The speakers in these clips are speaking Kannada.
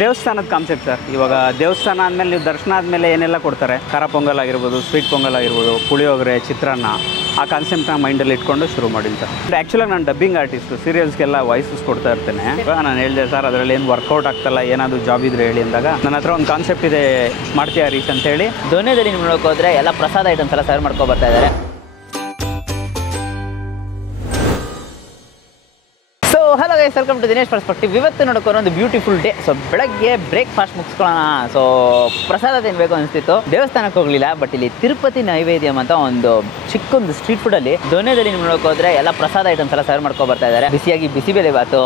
ದೇವಸ್ಥಾನದ ಕಾನ್ಸೆಪ್ಟ್ ಸರ್. ಇವಾಗ ದೇವಸ್ಥಾನ ಆದಮೇಲೆ ನೀವು ದರ್ಶನ ಆದಮೇಲೆ ಏನೆಲ್ಲ ಕೊಡ್ತಾರೆ, ಖಾರ ಪೊಂಗಲ್ ಆಗಿರ್ಬೋದು, ಸ್ವೀಟ್ ಪೊಂಗಲ್ ಆಗಿರ್ಬೋದು, ಪುಳಿಯೋಗರೆ, ಚಿತ್ರಾನ್ನ, ಆ ಕಾನ್ಸೆಪ್ಟ್ನ ಮೈಂಡಲ್ಲಿ ಇಟ್ಕೊಂಡು ಶುರು ಮಾಡಿದ್ದು ಸರ್. ಆ್ಯಕ್ಚುಲಾಗಿ ನಾನು ಡಬ್ಬಿಂಗ್ ಆರ್ಟಿಸ್ಟು, ಸೀರಿಯಲ್ಸ್ಗೆಲ್ಲ ವಾಯ್ಸಸ್ ಕೊಡ್ತಾ ಇರ್ತೇನೆ. ನಾನು ಹೇಳಿದೆ ಸರ್ ಅದರಲ್ಲಿ ಏನು ವರ್ಕೌಟ್ ಆಗ್ತಲ್ಲ, ಏನಾದರೂ ಜಾಬ್ ಇದ್ರೆ ಹೇಳಿ ಅಂದಾಗ ನನ್ನ ಹತ್ರ ಒಂದು ಕಾನ್ಸೆಪ್ಟ್ ಇದೆ, ಮಾಡ್ತೀಯಾ ರೀಚ್ ಅಂತೇಳಿ ದೊಣ್ಣೆದಲ್ಲಿ ನೀವು ನೋಡೋಕೆ ಹೋದರೆ ಎಲ್ಲ ಪ್ರಸಾದ ಐಟಮ್ಸ್ ಎಲ್ಲ ಸರ್ವ್ ಮಾಡ್ಕೊ ಬರ್ತಾ ಇದ್ದಾರೆ. So hello guys, welcome to Dinesh perspective. ಇವತ್ತು ನೋಡೋಕೆ ಒಂದು ಬ್ಯೂಟಿಫುಲ್ ಡೇ. ಸೊ ಬೆಳಗ್ಗೆ ಬ್ರೇಕ್ಫಾಸ್ಟ್ ಮುಗಿಸ್ಕೊಳ್ಳೋಣ, ಸೊ ಪ್ರಸಾದ ತಿನ್ನಬೇಕು ಅನಿಸ್ತಿತ್ತು, ದೇವಸ್ಥಾನಕ್ಕೆ ಹೋಗಲಿಲ್ಲ. ಬಟ್ ಇಲ್ಲಿ ತಿರುಪತಿ ನೈವೇದ್ಯಂ ಅಂತ ಒಂದು ಚಿಕ್ಕೊಂದು ಸ್ಟ್ರೀಟ್ ಫುಡಲ್ಲಿ ದೊಣ್ಣೆದಲ್ಲಿ ನೀವು ನೋಡೋಕೆ ಹೋದರೆ ಎಲ್ಲ ಪ್ರಸಾದ ಐಟಮ್ಸ್ ಎಲ್ಲ ಸರ್ವ್ ಮಾಡ್ಕೊ ಬರ್ತಾ ಇದ್ದಾರೆ. ಬಿಸಿಯಾಗಿ ಬಿಸಿಬೇಳೆ ಬಾತು,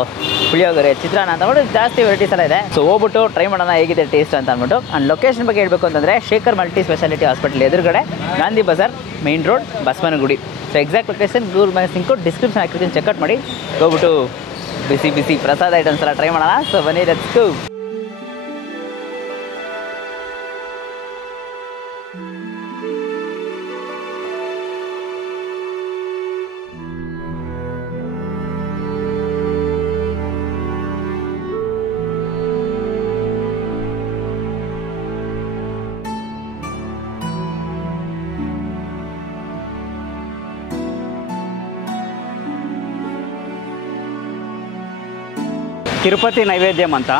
ಪುಳಿಯೋಗರೆ, ಚಿತ್ರಾನ್ನ ಅಂತ ನೋಡಿ ಜಾಸ್ತಿ ವೆರೈಟೀಸ್ ಎಲ್ಲ ಇದೆ. ಸೊ ಹೋಗ್ಬಿಟ್ಟು ಟ್ರೈ ಮಾಡೋಣ ಹೇಗಿದೆ ಟೇಸ್ಟ್ ಅಂತ ಅಂದ್ಬಿಟ್ಟು. ಆ್ಯಂಡ್ ಲೊಕೇಶನ್ ಬಗ್ಗೆ ಹೇಳಬೇಕು ಅಂತಂದರೆ ಶೇಖರ್ ಮಲ್ಟಿ ಸ್ಪೆಷಾಲಿಟಿ ಹಾಸ್ಪಿಟಲ್ ಎದುರುಗಡೆ, Gandhi Bazaar, main road, Basavanagudi. So exact location Google map sink description ಹಾಕಿರ್ತೀನಿ, ಚೆಕ್ಔಟ್ ಮಾಡಿ. ಹೋಗ್ಬಿಟ್ಟು ಬಿಸಿ ಬಿಸಿ ಪ್ರಸಾದ ಐಟಮ್ಸ್ ಎಲ್ಲ ಟ್ರೈ ಮಾಡೋಣ. ಸೊ ಬನ್ನಿ, ಲೆಟ್ಸ್ ಗೋ. ತಿರುಪತಿ ನೈವೇದ್ಯಂ ಅಂತ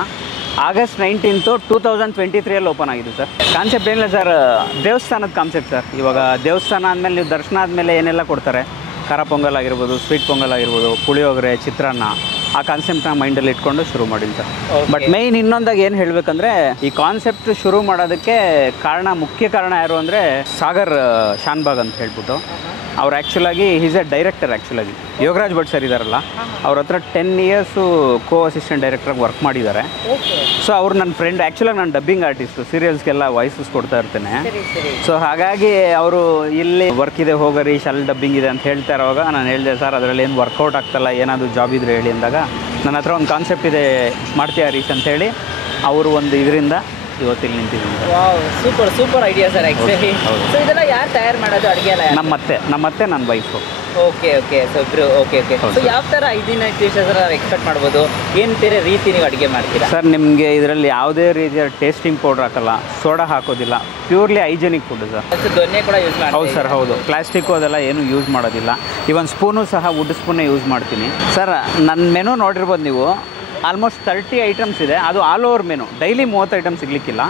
August 19th 2023 ಓಪನ್ ಆಗಿದೆ ಸರ್. ಕಾನ್ಸೆಪ್ಟ್ ಏನಿಲ್ಲ ಸರ್, ದೇವಸ್ಥಾನದ ಕಾನ್ಸೆಪ್ಟ್ ಸರ್. ಇವಾಗ ದೇವಸ್ಥಾನ ಆದಮೇಲೆ ನೀವು ದರ್ಶನ ಆದಮೇಲೆ ಏನೆಲ್ಲ ಕೊಡ್ತಾರೆ, ಖಾರ ಪೊಂಗಲ್ ಆಗಿರ್ಬೋದು, ಸ್ವೀಟ್ ಪೊಂಗಲ್ ಆಗಿರ್ಬೋದು, ಪುಳಿಯೋಗರೆ, ಚಿತ್ರಾನ್ನ, ಆ ಕಾನ್ಸೆಪ್ಟ್ನ ಮೈಂಡಲ್ಲಿ ಇಟ್ಕೊಂಡು ಶುರು ಮಾಡಿದ್ದು ಸರ್. ಬಟ್ ಮೇಯ್ನ್ ಇನ್ನೊಂದಾಗಿ ಏನು ಹೇಳಬೇಕಂದ್ರೆ, ಈ ಕಾನ್ಸೆಪ್ಟ್ ಶುರು ಮಾಡೋದಕ್ಕೆ ಮುಖ್ಯ ಕಾರಣ ಯಾರು ಅಂದರೆ ಸಾಗರ್ ಶಾನ್ಭಾಗ್ ಅಂತ ಹೇಳ್ಬಿಟ್ಟು. ಅವ್ರು ಆ್ಯಕ್ಚುಲಾಗಿ ಈಸ್ ಎ ಡೈರೆಕ್ಟರ್. ಆ್ಯಕ್ಚುಲಾಗಿ ಯೋಗರಾಜ್ ಭಟ್ ಸರ್ ಇದ್ದಾರಲ್ಲ, ಅವ್ರ ಹತ್ರ 10 years ಕೋ ಅಸಿಸ್ಟೆಂಟ್ ಡೈರೆಕ್ಟ್ರಾಗಿ ವರ್ಕ್ ಮಾಡಿದ್ದಾರೆ. ಸೊ ಅವ್ರು ನನ್ನ ಫ್ರೆಂಡ್. ಆ್ಯಕ್ಚುಲಾಗಿ ನಾನು ಡಬ್ಬಿಂಗ್ ಆರ್ಟಿಸ್ಟು, ಸೀರಿಯಲ್ಸ್ಗೆಲ್ಲ ವಾಯ್ಸಸ್ ಕೊಡ್ತಾ ಇರ್ತೇನೆ. ಸೊ ಹಾಗಾಗಿ ಅವರು ಇಲ್ಲಿ ವರ್ಕ್ ಇದೆ, ಹೋಗರಿ ಅಲ್ಲಿ ಡಬ್ಬಿಂಗ್ ಇದೆ ಅಂತ ಹೇಳ್ತಾ ಇರುವಾಗ ನಾನು ಹೇಳಿದೆ ಸರ್ ಅದರಲ್ಲಿ ಏನು ವರ್ಕೌಟ್ ಆಗ್ತಲ್ಲ, ಏನಾದರೂ ಜಾಬ್ ಇದ್ರೆ ಹೇಳಿ ಅಂದಾಗ ನನ್ನ ಹತ್ರ ಒಂದು ಕಾನ್ಸೆಪ್ಟ್ ಇದೆ, ಮಾಡ್ತೀಯಾ ರೀಚ್ ಅಂತೇಳಿ ಅವರು ಒಂದು ಇದರಿಂದ ಇವತ್ತಿಲ್ಲಿ ನಿಂತಿದ್ದೀನಿ. Super idea sir. Actually so ಇದೆಲ್ಲ ಯಾರು ತಯಾರು ಮಾಡೋದು ಅಡುಗೆ ಎಲ್ಲ? ನಮ್ಮ ಅತ್ತೆ ನನ್ನ ವೈಫು. ಓಕೆ. ಸೊ ಇಬ್ಬರು. ಓಕೆ. ಸೊ ಯಾವ ಥರ ಇದನ್ನ ಎಕ್ಸ್ಪೆಕ್ಟ್ ಮಾಡ್ಬೋದು? ಏನು ಬೇರೆ ರೀತಿ ನೀವು ಅಡುಗೆ ಮಾಡ್ತೀರಾ ಸರ್? ನಿಮಗೆ ಇದರಲ್ಲಿ ಯಾವುದೇ ರೀತಿಯ ಟೇಸ್ಟಿಂಗ್ ಪೌಡ್ರ್ ಹಾಕಲ್ಲ, ಸೋಡಾ ಹಾಕೋದಿಲ್ಲ, ಪ್ಯೂರ್ಲಿ ಹೈಜೆನಿಕ್ ಫುಡ್ ಸರ್. ದೊಣ್ಣೆ ಕೂಡ ಯೂಸ್ ಮಾಡಿ? ಹೌದು ಸರ್, ಹೌದು. ಪ್ಲಾಸ್ಟಿಕ್ಕು ಅದೆಲ್ಲ ಏನು ಯೂಸ್ ಮಾಡೋದಿಲ್ಲ. ಇವನ್ ಸ್ಪೂನು ಸಹ ವುಡ್ ಸ್ಪೂನೇ ಯೂಸ್ ಮಾಡ್ತೀನಿ ಸರ್. ನನ್ನ ಮೆನು ನೋಡಿರ್ಬೋದು ನೀವು, ಆಲ್ಮೋಸ್ಟ್ 30 ಐಟಮ್ಸ್ ಇದೆ. ಅದು all over menu. Daily 30 item ಸಿಗ್ಲಿಕ್ಕಿಲ್ಲ.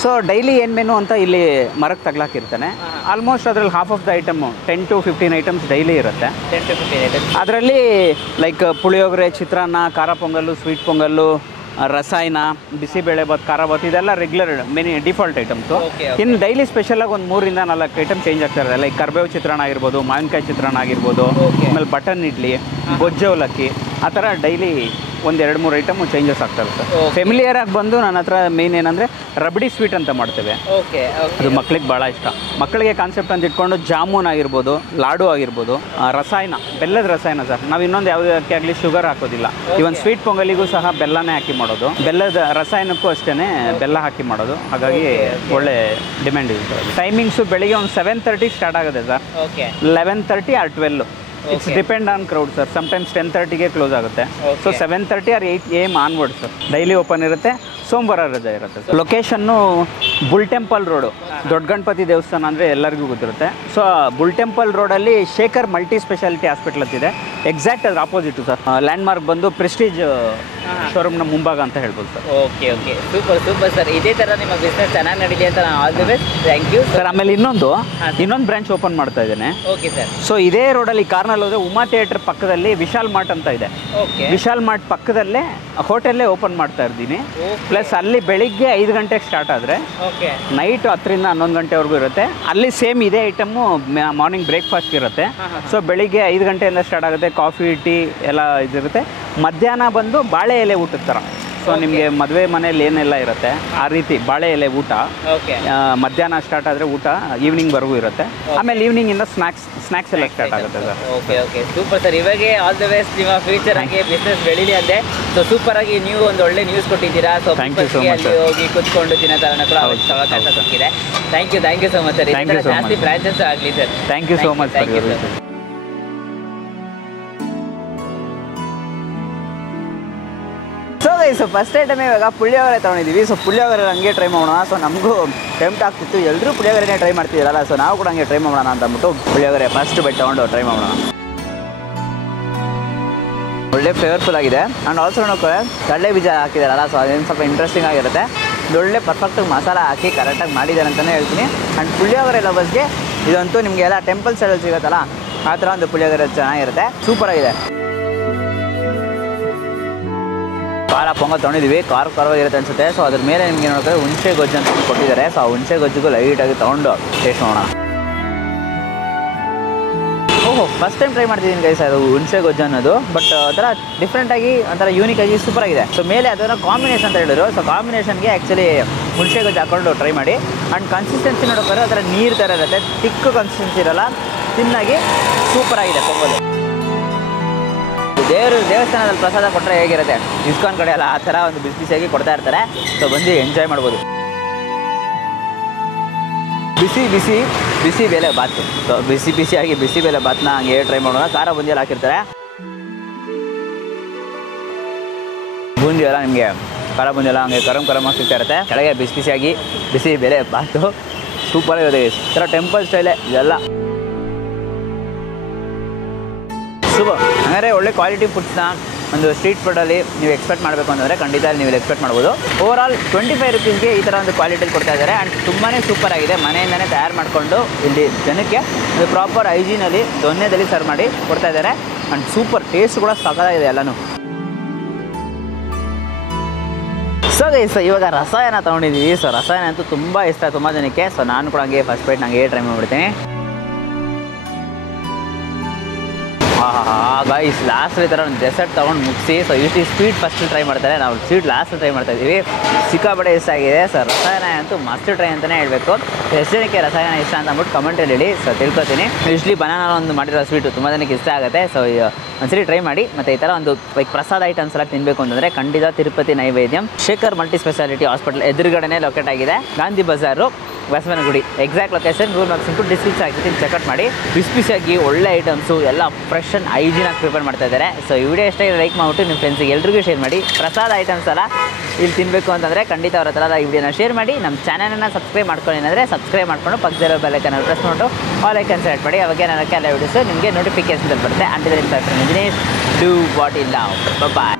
ಸೊ ಡೈಲಿ ಏನು ಮೆನು ಅಂತ ಇಲ್ಲಿ ಮರಕ್ಕೆ ತಗ್ಲಾಕಿರ್ತಾನೆ. ಆಲ್ಮೋಸ್ಟ್ ಅದರಲ್ಲಿ half of the item 10 to 15 items daily ಇರುತ್ತೆ. ಅದರಲ್ಲಿ ಲೈಕ್ ಪುಳಿಯೋಗರೆ, ಚಿತ್ರಾನ್ನ, ಖಾರ ಪೊಂಗಲ್ಲು, ಸ್ವೀಟ್ ಪೊಂಗಲ್ಲು, ರಸಾಯನ, ಬಿಸಿಬೇಳೆಬಾತ್, ಖಾರ ಬಾತ್, ಇದೆಲ್ಲ ರೆಗ್ಯುಲರ್ ಡಿಫಾಲ್ಟ್ ಐಟಮ್ಸು. ಇನ್ನು ಡೈಲಿ ಸ್ಪೆಷಲಾಗಿ ಒಂದು 3 ಇಂದ 4 ಐಟಮ್ ಚೇಂಜ್ ಆಗ್ತಾ ಇರುತ್ತೆ. ಲೈಕ್ ಕರ್ಬೇವು ಚಿತ್ರಾನ್ನ ಆಗಿರ್ಬೋದು, ಮಾವಿನಕಾಯಿ ಚಿತ್ರಾನ್ನ ಆಗಿರ್ಬೋದು, ಆಮೇಲೆ ಬಟನ್ ಇಡ್ಲಿ, ಗೊಜ್ಜೆ ಅವಲಕ್ಕಿ, ಆ ಥರ ಡೈಲಿ 1-2-3 ಐಟಮು ಚೇಂಜಸ್ ಆಗ್ತಾ ಇರುತ್ತೆ. ಫೆಮಿಲಿಯರ್ ಆಗಿ ಬಂದು ನನ್ನ ಹತ್ರ ಮೇಯ್ನ್ ಏನಂದರೆ ರಬಡಿ ಸ್ವೀಟ್ ಅಂತ ಮಾಡ್ತೇವೆ. ಅದು ಮಕ್ಳಿಗೆ ಭಾಳ ಇಷ್ಟ. ಮಕ್ಕಳಿಗೆ ಕಾನ್ಸೆಪ್ಟ್ ಅಂತ ಇಟ್ಕೊಂಡು ಜಾಮೂನ್ ಆಗಿರ್ಬೋದು, ಲಾಡು ಆಗಿರ್ಬೋದು, ರಸಾಯನ, ಬೆಲ್ಲದ ರಸಾಯನ ಸರ್. ನಾವು ಇನ್ನೊಂದು ಯಾವುದಕ್ಕೆ ಆಗಲಿ ಶುಗರ್ ಹಾಕೋದಿಲ್ಲ. ಇವನ್ ಸ್ವೀಟ್ ಪೊಂಗಲಿಗೂ ಸಹ ಬೆಲ್ಲನೇ ಹಾಕಿ ಮಾಡೋದು, ಬೆಲ್ಲದ ರಸಾಯನಕ್ಕೂ ಅಷ್ಟೇ ಬೆಲ್ಲ ಹಾಕಿ ಮಾಡೋದು. ಹಾಗಾಗಿ ಒಳ್ಳೆ ಡಿಮ್ಯಾಂಡ್ ಇದೆ. ಟೈಮಿಂಗ್ಸು ಬೆಳಿಗ್ಗೆ ಒಂದು 7:30 ಸ್ಟಾರ್ಟ್ ಆಗುತ್ತೆ sir. 11:30 or 12. It's depend on crowd sir. Sometimes 10:30ಗೆ ಕ್ಲೋಸ್ ಆಗುತ್ತೆ. So 7:30 or 8 AM onwards sir daily open ಇರುತ್ತೆ. ಸೋಮವಾರ ರಜೆ ಇರುತ್ತೆ sir. Location Bull Temple Road, ದೊಡ್ಡ ಗಣಪತಿ ದೇವಸ್ಥಾನ ಅಂದರೆ ಎಲ್ಲರಿಗೂ ಗೊತ್ತಿರುತ್ತೆ. ಸೊ ಬುಲ್ ಟೆಂಪಲ್ ರೋಡಲ್ಲಿ ಶೇಖರ್ ಮಲ್ಟಿ ಸ್ಪೆಷಾಲಿಟಿ ಹಾಸ್ಪಿಟಲ್ ಅಂತಿದೆ. ಎಕ್ಸಾಕ್ಟ್ ಅದ್ರ ಆಪೋಸಿಟು ಸರ್. ಲ್ಯಾಂಡ್ ಮಾರ್ಕ್ ಬಂದು ಪ್ರೆಸ್ಟೀಜ್ ಶೋರೂಮ್ನ ಮುಂಭಾಗ ಅಂತ ಹೇಳ್ಬೋದು ಸರ್. ಓಕೆ. Super sir. ಇದೇ ಥರ ನಿಮ್ಮ ಬಿಸ್ನೆಸ್ ಚೆನ್ನಾಗಿ ನಡೀಲಿ ಅಂತ ನಾನು all the best. Thank you sir. ಆಮೇಲೆ ಇನ್ನೊಂದು ಬ್ರಾಂಚ್ ಓಪನ್ ಮಾಡ್ತಾ ಇದ್ದೇನೆ. Okay sir. ಸೊ ಇದೇ ರೋಡಲ್ಲಿ ಕಾರ್ನಲ್ಲಿ ಹೋದರೆ ಉಮಾ ಥಿಯೇಟರ್ ಪಕ್ಕದಲ್ಲಿ ವಿಶಾಲ್ ಮಾರ್ಟ್ ಅಂತ ಇದೆ. ವಿಶಾಲ್ ಮಾರ್ಟ್ ಪಕ್ಕದಲ್ಲೇ ಹೋಟೆಲ್ಲೇ ಓಪನ್ ಮಾಡ್ತಾ ಇದ್ದೀನಿ. ಪ್ಲಸ್ ಅಲ್ಲಿ ಬೆಳಿಗ್ಗೆ 5 ಗಂಟೆಗೆ ಸ್ಟಾರ್ಟ್ ಆದರೆ ನೈಟ್ 10ರಿಂದ 11 ಗಂಟೆವರೆಗೂ ಇರುತ್ತೆ. ಅಲ್ಲಿ ಸೇಮ್ ಇದೇ ಐಟಮ್ಮು ಮಾರ್ನಿಂಗ್ ಬ್ರೇಕ್ಫಾಸ್ಟ್ ಇರುತ್ತೆ. ಸೊ ಬೆಳಿಗ್ಗೆ 5 ಗಂಟೆಯಿಂದ ಸ್ಟಾರ್ಟ್ ಆಗುತ್ತೆ. ಕಾಫಿ, ಟೀ ಎಲ್ಲ ಇದಿರುತ್ತೆ. ಮಧ್ಯಾಹ್ನ ಬಂದು ಬಾಳೆ ಎಲೆ ಊಟದ ಥರ. ಸೊ ನಿಮಗೆ ಮದುವೆ ಮನೇಲಿ ಏನೆಲ್ಲ ಇರುತ್ತೆ ಆ ರೀತಿ ಬಾಳೆ ಎಲೆ ಊಟ. ಮಧ್ಯಾಹ್ನ ಸ್ಟಾರ್ಟ್ ಆದರೆ ಊಟ ಈವ್ನಿಂಗ್ವರೆಗೂ ಇರುತ್ತೆ. ಆಮೇಲೆ ಈವ್ನಿಂಗಿಂದ ಸ್ನ್ಯಾಕ್ಸ್ ಎಲ್ಲ ಸ್ಟಾರ್ಟ್ ಆಗುತ್ತೆ ಸರ್. ಓಕೆ. Super sir. ಇವಾಗೆ ಆಲ್ ದ ಬೆಸ್ಟ್. ನಿಮ್ಮ ಫ್ಯೂಚರ್ ಆಗಿ ಬಿಸ್ನೆಸ್ ಬೆಳೀಲಿ ಅಂದೆ. ಸೊ ಸೂಪರ್ ಆಗಿ ನೀವು ಒಂದು ಒಳ್ಳೆ ನ್ಯೂಸ್ ಕೊಟ್ಟಿದ್ದೀರಾ. ಸೊ ಅಲ್ಲಿ ಹೋಗಿ ಕುತ್ಕೊಂಡು ತಿನ್ನೋ ಥರನ ಕೂಡ ಅವಕಾಶ ಸಿಕ್ಕಿದೆ. Thank you so much sir. ಜಾಸ್ತಿ ಬ್ರಾಂಚಸ್ ಆಗಲಿ sir. Thank you so much sir. So guys first item ಇವಾಗ ಪುಳಿಯೋಗರೆ ತೊಗೊಂಡಿದ್ದೀವಿ. ಸೊ ಪುಳಿಯೋಗರೆ ಹಂಗೆ ಟ್ರೈ ಮಾಡೋಣ. ಸೊ ನಮಗೂ ಟೆಂಪ್ಟ್ ಆಗ್ತಿತ್ತು, ಎಲ್ಲರೂ ಪುಳಿಯೋಗರೆನೇ ಟ್ರೈ ಮಾಡ್ತಿದ್ದೀರಲ್ಲ, ಸೊ ನಾವು ಕೂಡ ಹಂಗೆ ಟ್ರೈ ಮಾಡೋಣ ಅಂತ ಅಂದ್ಬಿಟ್ಟು ಪುಳಿಯೋಗರೆ ಫಸ್ಟ್ ಬೆಟ್ ತೊಗೊಂಡು ಟ್ರೈ ಮಾಡೋಣ. ಒಳ್ಳೆ ಫ್ಲೇವರ್ಫುಲ್ ಆಗಿದೆ. ಆ್ಯಂಡ್ ಆಲ್ಸೋ ನೋಡ್ಕೊಳ್ಳಿ ಕಡಲೆ ಬೀಜ ಹಾಕಿದಾರಲ್ಲ, ಸೊ ಅದೇನು ಸ್ವಲ್ಪ ಇಂಟ್ರೆಸ್ಟಿಂಗ್ ಆಗಿರುತ್ತೆ. ಒಳ್ಳೆ ಪರ್ಫೆಕ್ಟಾಗಿ ಮಸಾಲ ಹಾಕಿ ಕರೆಕ್ಟಾಗಿ ಮಾಡಿದ್ದಾರೆ ಅಂತಲೇ ಹೇಳ್ತೀನಿ. ಆ್ಯಂಡ್ ಪುಳಿಯೋಗರೆ ಲವರ್ಸ್ಗೆ ಇದಂತೂ ನಿಮಗೆಲ್ಲ ಟೆಂಪಲ್ ಸ್ಟೈಲಲ್ಲಿ ಸಿಗುತ್ತಲ್ಲ, ಆ ಥರ ಒಂದು ಪುಳಿಯೋಗರೆ ಚೆನ್ನಾಗಿರುತ್ತೆ, ಸೂಪರಾಗಿದೆ. ಖಾರ ಪೊಂಗಲ್ ತೊಗೊಂಡಿದ್ದೀವಿ, ಖಾರವಾಗಿರುತ್ತೆ ಅನಿಸುತ್ತೆ. ಸೊ ಅದ್ರ ಮೇಲೆ ನಿಮಗೆ ನೋಡಿದ್ರೆ ಹುಣಸೆ ಗೊಜ್ಜು ಅಂತ ಕೊಟ್ಟಿದ್ದಾರೆ. ಸೊ ಆ ಹುಣಸೆ ಗೊಜ್ಜಿಗೂ ಲೈಟಾಗಿ ತೊಗೊಂಡು ಟೇಸ್ಟ್ ಮಾಡೋಣ. ಓಹೋ, ಫಸ್ಟ್ ಟೈಮ್ ಟ್ರೈ ಮಾಡ್ತಿದ್ದೀನಿ ಗೈಸ್ ಅದು ಹುಣಸೆ ಗೊಜ್ಜು ಅನ್ನೋದು. ಬಟ್ ಅದರ ಡಿಫ್ರೆಂಟಾಗಿ ಒಂಥರ ಯೂನಿಕಾಗಿ ಸೂಪರಾಗಿದೆ. ಸೊ ಮೇಲೆ ಅದನ್ನು ಕಾಂಬಿನೇಷನ್ ಅಂತ ಹೇಳಿದ್ರು. ಸೊ ಕಾಂಬಿನೇಷನ್ಗೆ ಆ್ಯಕ್ಚುಲಿ ಹುಣಸೆ ಗೊಜ್ಜು ಹಾಕ್ಕೊಂಡು ಟ್ರೈ ಮಾಡಿ. ಆ್ಯಂಡ್ ಕನ್ಸಿಸ್ಟೆನ್ಸಿ ನೋಡೋಕ್ಕಾದ್ರೆ ಅದರ ನೀರು ಥರ ಇರುತ್ತೆ, ತಿಕ್ಕು ಕನ್ಸಿಸ್ಟೆನ್ಸಿ ಇರೋಲ್ಲ, ತಿನ್ನಾಗಿ ಸೂಪರಾಗಿದೆ ಪೊಂಗಲು. ದೇವಸ್ಥಾನದಲ್ಲಿ ಪ್ರಸಾದ ಕೊಟ್ಟರೆ ಹೇಗಿರುತ್ತೆ, ಇಸ್ಕಾನ್ ಕಡೆ ಎಲ್ಲ ಆ ಥರ ಒಂದು ಬಿಸಿ ಬಿಸಿಯಾಗಿ ಕೊಡ್ತಾ ಇರ್ತಾರೆ. ಸೊ ಬಂದು ಎಂಜಾಯ್ ಮಾಡ್ಬೋದು. ಬಿಸಿ ಬಿಸಿ ಬಿಸಿ ಬೇಳೆ ಬಾತು. ಸೊ ಬಿಸಿ ಬಿಸಿಯಾಗಿ ಬಿಸಿ ಬೇಳೆ ಬಾತನ್ನ ಹಂಗೆ ಟ್ರೈ ಮಾಡೋಣ. ಖಾರ ಬೂಂದಿಯಲ್ಲಿ ಹಾಕಿರ್ತಾರೆ. ಬೂಂದಿ ಎಲ್ಲ ನಿಮಗೆ ಖಾರ ಬೂಂದಿ ಎಲ್ಲ ಹಂಗೆ ಕರಮ್ ಸಿಗ್ತಾ ಇರುತ್ತೆ. ಕೆಳಗೆ ಬಿಸಿ ಬಿಸಿಯಾಗಿ ಬಿಸಿ ಬೇಳೆ ಬಾತು ಸೂಪರಾಗಿದೆ. ಈ ಥರ ಟೆಂಪಲ್ ಸ್ಟೈಲೇ ಇದೆಲ್ಲ. ಸೂಪರ್. ಹಾಗಾದರೆ ಒಳ್ಳೆ ಕ್ವಾಲಿಟಿ ಫುಡ್ಸ್ನ ಒಂದು ಸ್ಟ್ರೀಟ್ ಫುಡ್ಡಲ್ಲಿ ನೀವು ಎಕ್ಸ್ಪೆಕ್ಟ್ ಮಾಡಬೇಕು ಅಂತಂದರೆ ಖಂಡಿತ ನೀವು ಎಕ್ಸ್ಪೆಕ್ಟ್ ಮಾಡ್ಬೋದು. ಓವರಾಲ್ 25 ರೂಪೀಸ್ಗೆ ಈ ಥರ ಒಂದು ಕ್ವಾಲಿಟಿಲಿ ಕೊಡ್ತಾ ಇದ್ದಾರೆ. ಆ್ಯಂಡ್ ತುಂಬಾ ಸೂಪರಾಗಿದೆ. ಮನೆಯಿಂದನೇ ತಯಾರು ಮಾಡಿಕೊಂಡು ಇಲ್ಲಿ ಜನಕ್ಕೆ ಒಂದು ಪ್ರಾಪರ್ ಹೈಜೀನಲ್ಲಿ ದೊನ್ನೆದಲ್ಲಿ ಸರ್ವ್ ಮಾಡಿ ಕೊಡ್ತಾ ಇದ್ದಾರೆ. ಆ್ಯಂಡ್ ಸೂಪರ್ ಟೇಸ್ಟ್ ಕೂಡ ಸಖತ್ತಾಗಿದೆ ಎಲ್ಲನೂ. ಸೊ ಗೈಸ್ ಇವಾಗ ರಸಾಯನ ತೊಗೊಂಡಿದ್ದೀವಿ. ಸೊ ರಸಾಯನ ಅಂತೂ ತುಂಬ ಇಷ್ಟ ತುಂಬ ಜನಕ್ಕೆ. ಸೊ ನಾನು ಕೂಡ ಹಂಗೆ ಫಸ್ಟ್ ಬೈಟ್ ನನಗೆ ಟ್ರೈ ಮಾಡಿಬಿಡ್ತೀನಿ. ಗೈಸ್ ಲಾಸ್ಟ್ ಈ ಥರ ಒಂದು ಡೆಸರ್ಟ್ ತೊಗೊಂಡು ಮುಗಿಸಿ. ಸೊ ಇಷ್ಟು ಸ್ವೀಟ್ ಫಸ್ಟ್ ಟ್ರೈ ಮಾಡ್ತಾರೆ, ನಾವು ಸ್ವೀಟ್ ಲಾಸ್ಟ್ ಟ್ರೈ ಮಾಡ್ತಾ ಇದ್ದೀವಿ. ಸಿಕ್ಕಾಪಟ್ಟೆ ಇಷ್ಟ ಆಗಿದೆ. ಸೊ ರಸಾಯನ ಅಂತೂ ಮಸ್ಟ್ ಟ್ರೈ ಅಂತಲೇ ಹೇಳಬೇಕು. ಎಷ್ಟು ಜನಕ್ಕೆ ರಸಾಯನ ಇಷ್ಟ ಅಂತ ಅಂದ್ಬಿಟ್ಟು ಕಮೆಂಟಲ್ಲಿ ಹೇಳಿ. ಸೊ ತಿಳ್ಕೊತೀನಿ. ಯೂಶ್ವಲಿ ಬನಾನ ಒಂದು ಮಾಡಿರೋ ಸ್ವೀಟು ತುಂಬ ಜನಕ್ಕೆ ಇಷ್ಟ ಆಗುತ್ತೆ. ಸೊ ಒಂದ್ಸರಿ ಟ್ರೈ ಮಾಡಿ. ಮತ್ತು ಈ ಥರ ಒಂದು ಲೈಕ್ ಪ್ರಸಾದ ಐಟಮ್ಸ್ ಎಲ್ಲ ತಿನ್ನಬೇಕು ಅಂತಂದರೆ ಖಂಡಿತ Tirupati Naivedyam Shekhar multi speciality hospital ಎದುರುಗಡೆನೇ ಲೊಕೇಟ್ ಆಗಿದೆ. Gandhi Bazaar, Basavanagudi. Exact location Google maps into description ಹಾಕಿರ್ತೀನಿ, ಚೆಕ್ಔಟ್ ಮಾಡಿ. ಬಿಸಿ ಬಿಸಿಯಾಗಿ ಒಳ್ಳೆ ಐಟಮ್ಸು ಎಲ್ಲ ಫ್ರೆಶ್ ಆ್ಯಂಡ್ ಹೈಜೀನಾಗಿ ಪ್ರಿಪೇರ್ ಮಾಡ್ತಾ ಇದ್ದಾರೆ. ಸೊ ಈ ವಿಡಿಯೋ ಎಷ್ಟೇ ಲೈಕ್ ಮಾಡಿಬಿಟ್ಟು ನಿಮ್ಮ ಫ್ರೆಂಡ್ಸಿಗೆ ಎಲ್ರಿಗೂ ಶೇರ್ ಮಾಡಿ. ಪ್ರಸಾದ ಐಟಮ್ಸ್ ಎಲ್ಲ ಇಲ್ಲಿ ತಿನ್ನಬೇಕು ಅಂತಂದರೆ ಖಂಡಿತ ಅವ್ರ ಹತ್ರ ಈ ವಿಡಿಯೋನ ಶೇರ್ ಮಾಡಿ. ನಮ್ಮ ಚಾನಲನ್ನು ಸಬ್ಸ್ಕ್ರೈಬ್ ಮಾಡ್ಕೊಂಡು ಏನಂದರೆ ಸಬ್ಸ್ಕ್ರೈಬ್ ಮಾಡಿಕೊಂಡು ಪಕ್ಕದಲ್ಲಿರೋ ಬೆಲ್ ಐಕನ್ ಪ್ರೆಸ್ ಮಾಡಿಟ್ಟು ಆಲ್ ಐಕನ್ ಸೆಲೆಕ್ಟ್ ಮಾಡಿ. ಅವಾಗ ನನಗೆ ಎಲ್ಲ ವಿಡಿಯೋಸು ನಿಮಗೆ ನೋಟಿಫಿಕೇಶನ್ ಬರುತ್ತೆ. ಅಂಟಿದ್ರೆ ದಿನೇಶ್ ಡೂ ವಾಟ್ ಇಲ್ಲ. ಬಾಯ್.